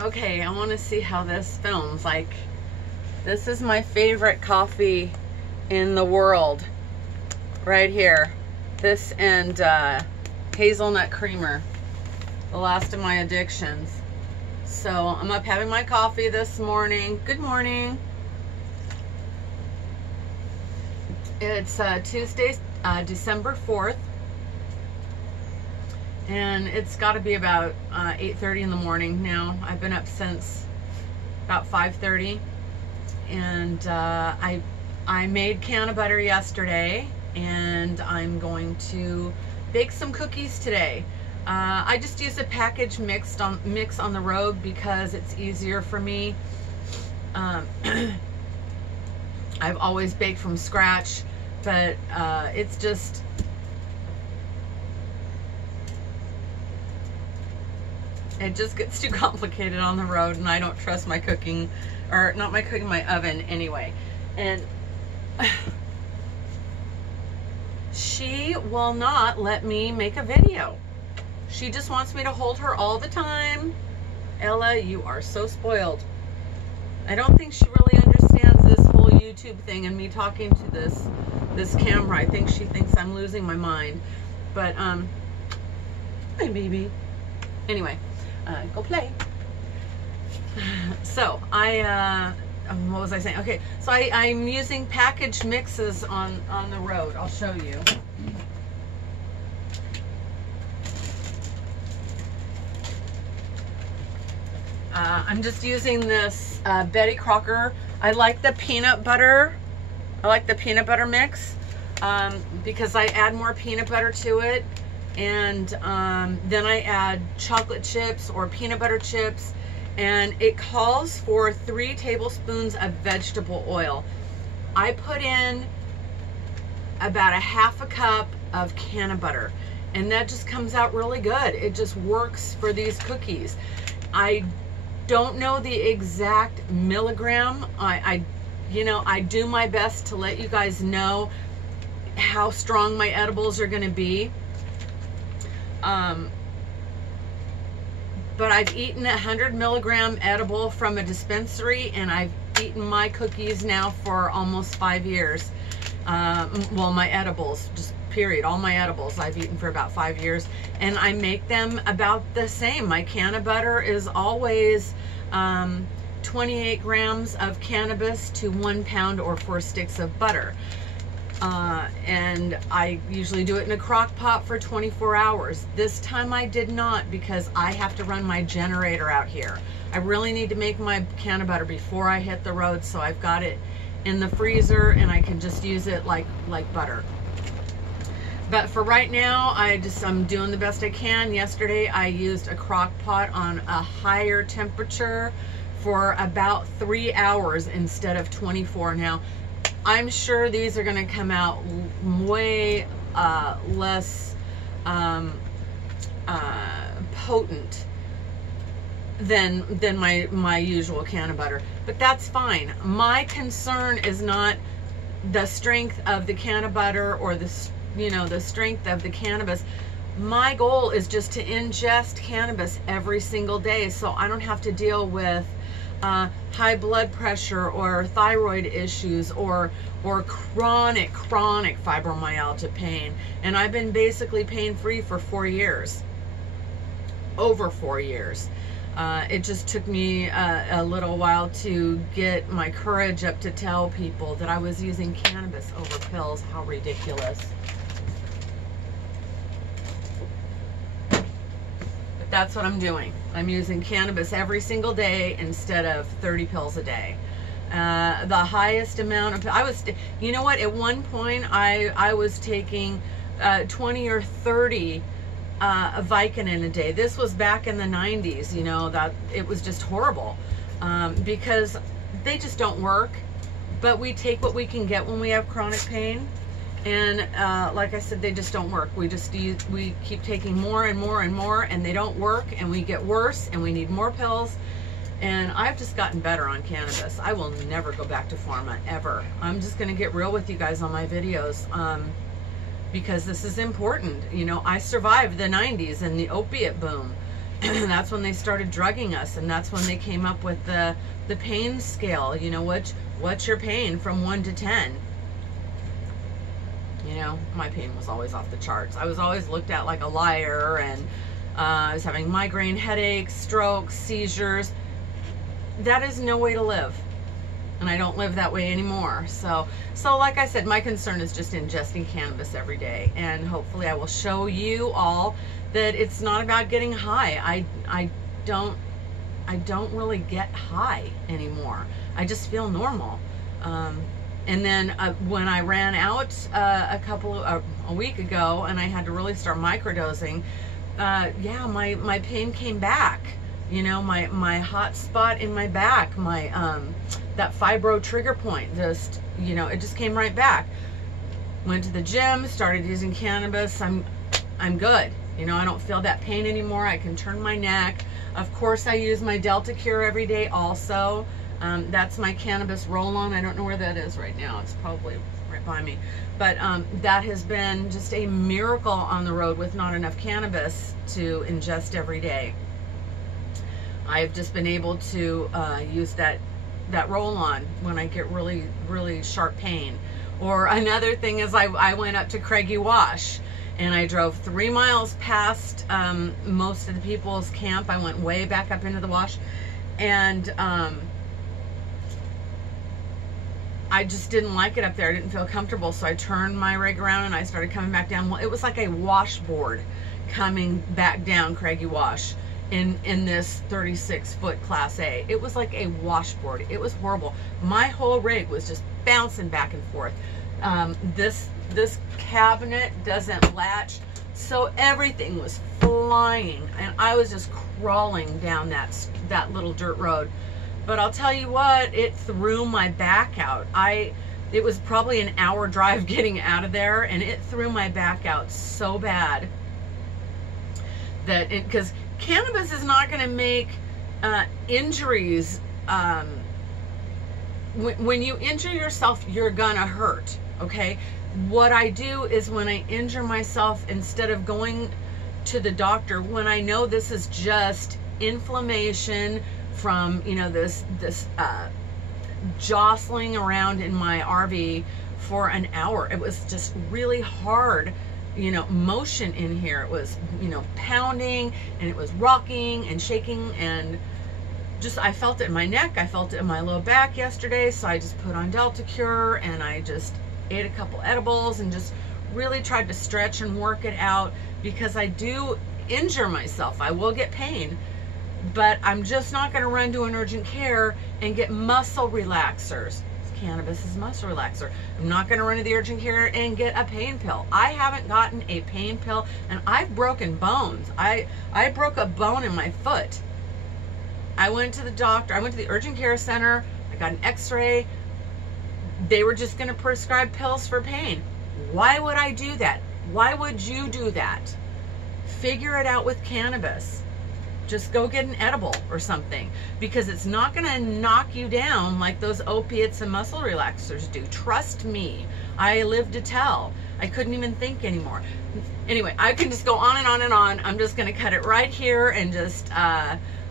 Okay, I want to see how this films. Like, this is my favorite coffee in the world. Right here. This and hazelnut creamer. The last of my addictions. So I'm up having my coffee this morning. Good morning. It's Tuesday, December 4th. And it's got to be about 8:30 in the morning now. I've been up since about 5:30. And I made cannabutter yesterday. And I'm going to bake some cookies today. I just use a package mix on the road because it's easier for me. I've always baked from scratch, but it's just it just gets too complicated on the road, and I don't trust my cooking, or not my cooking, my oven anyway. And she will not let me make a video. She just wants me to hold her all the time. Ella, you are so spoiled. I don't think she really understands this whole YouTube thing and me talking to this camera. I think she thinks I'm losing my mind. But, hi, baby. Anyway, go play. So, what was I saying? Okay, so I'm using packaged mixes on the road. I'll show you. I'm just using this Betty Crocker. I like the peanut butter. I like the peanut butter mix because I add more peanut butter to it, and then I add chocolate chips or peanut butter chips. And it calls for 3 tablespoons of vegetable oil. I put in about a ½ cup of cannabutter, and that just comes out really good. It just works for these cookies. I don't know the exact milligram. I do my best to let you guys know how strong my edibles are going to be. But I've eaten a 100 milligram edible from a dispensary, and I've eaten my cookies now for almost 5 years. Well, my edibles, just period, all my edibles I've eaten for about 5 years, and I make them about the same. My cannabutter is always 28 grams of cannabis to 1 pound or 4 sticks of butter. And I usually do it in a crock pot for 24 hours. This time I did not, because I have to run my generator out here. I really need to make my cannabutter before I hit the road, so I've got it in the freezer and I can just use it like butter. But for right now, I'm doing the best I can. Yesterday I used a crock pot on a higher temperature for about 3 hours instead of 24. Now, I'm sure these are going to come out way less potent than my usual cannabutter, but that's fine. My concern is not the strength of the cannabutter or the strength of the cannabis. My goal is just to ingest cannabis every single day, so I don't have to deal with high blood pressure or thyroid issues or chronic fibromyalgia pain. And I've been basically pain-free for 4 years, over 4 years. It just took me a little while to get my courage up to tell people that I was using cannabis over pills. How ridiculous. That's what I'm doing. I'm using cannabis every single day instead of 30 pills a day. The highest amount of, you know what, at one point I was taking 20 or 30 Vicodin a day. This was back in the 90s, you know, that it was just horrible because they just don't work. But we take what we can get when we have chronic pain. And like I said, they just don't work. We keep taking more and more and more, and they don't work, and we get worse, and we need more pills. And I've just gotten better on cannabis. I will never go back to pharma, ever. I'm just gonna get real with you guys on my videos because this is important. You know, I survived the 90s and the opiate boom. that's when they started drugging us, and that's when they came up with the pain scale. You know, what's your pain from 1 to 10? You know, my pain was always off the charts. I was always looked at like a liar, and I was having migraine, headaches, strokes, seizures. That is no way to live, and I don't live that way anymore. So like I said, my concern is just ingesting cannabis every day, and hopefully I will show you all that it's not about getting high. I don't really get high anymore. I just feel normal. And then when I ran out a week ago, and I had to really start microdosing, yeah, my pain came back. You know, my hot spot in my back, my that fibro trigger point, just, you know, it just came right back. Went to the gym, started using cannabis. I'm good. You know, I don't feel that pain anymore. I can turn my neck. Of course, I use my Delta Cure every day also. That's my cannabis roll-on. I don't know where that is right now. It's probably right by me. But that has been just a miracle on the road with not enough cannabis to ingest every day. I've just been able to use that roll-on when I get really, really sharp pain. Or another thing is I went up to Craigie Wash, and I drove 3 miles past most of the people's camp. I went way back up into the wash, and I just didn't like it up there. I didn't feel comfortable, so I turned my rig around and I started coming back down. Well, it was like a washboard coming back down Craigie Wash in this 36-foot Class A. It was like a washboard. It was horrible. My whole rig was just bouncing back and forth. This cabinet doesn't latch, so everything was flying, and I was just crawling down that little dirt road. But I'll tell you what, it threw my back out. It was probably an hour drive getting out of there, and it threw my back out so bad that because cannabis is not going to make injuries. When you injure yourself, you're gonna hurt, okay? What I do is when I injure myself, instead of going to the doctor, when I know this is just inflammation from, you know, this jostling around in my RV for an hour. It was just really hard, you know, motion in here. It was, you know, pounding, and it was rocking and shaking, and just, I felt it in my neck, I felt it in my low back yesterday, so I just put on Delta Cure, and I just ate a couple edibles and just really tried to stretch and work it out, because I do injure myself. I will get pain, but I'm just not going to run to an urgent care and get muscle relaxers. Cannabis is a muscle relaxer. I'm not going to run to the urgent care and get a pain pill. I haven't gotten a pain pill, and I've broken bones. I broke a bone in my foot. I went to the doctor. I went to the urgent care center. I got an x-ray. They were just going to prescribe pills for pain. Why would I do that? Why would you do that? Figure it out with cannabis. Just go get an edible or something, because it's not going to knock you down like those opiates and muscle relaxers do. Trust me. I lived to tell. I couldn't even think anymore. Anyway, I can just go on and on and on. I'm just going to cut it right here and just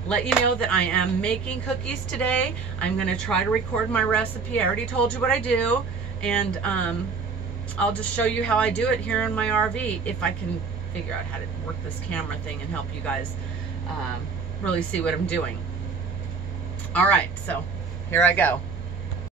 let you know that I am making cookies today. I'm going to try to record my recipe. I already told you what I do, and I'll just show you how I do it here in my RV, if I can figure out how to work this camera thing and help you guys really see what I'm doing. All right, so here I go.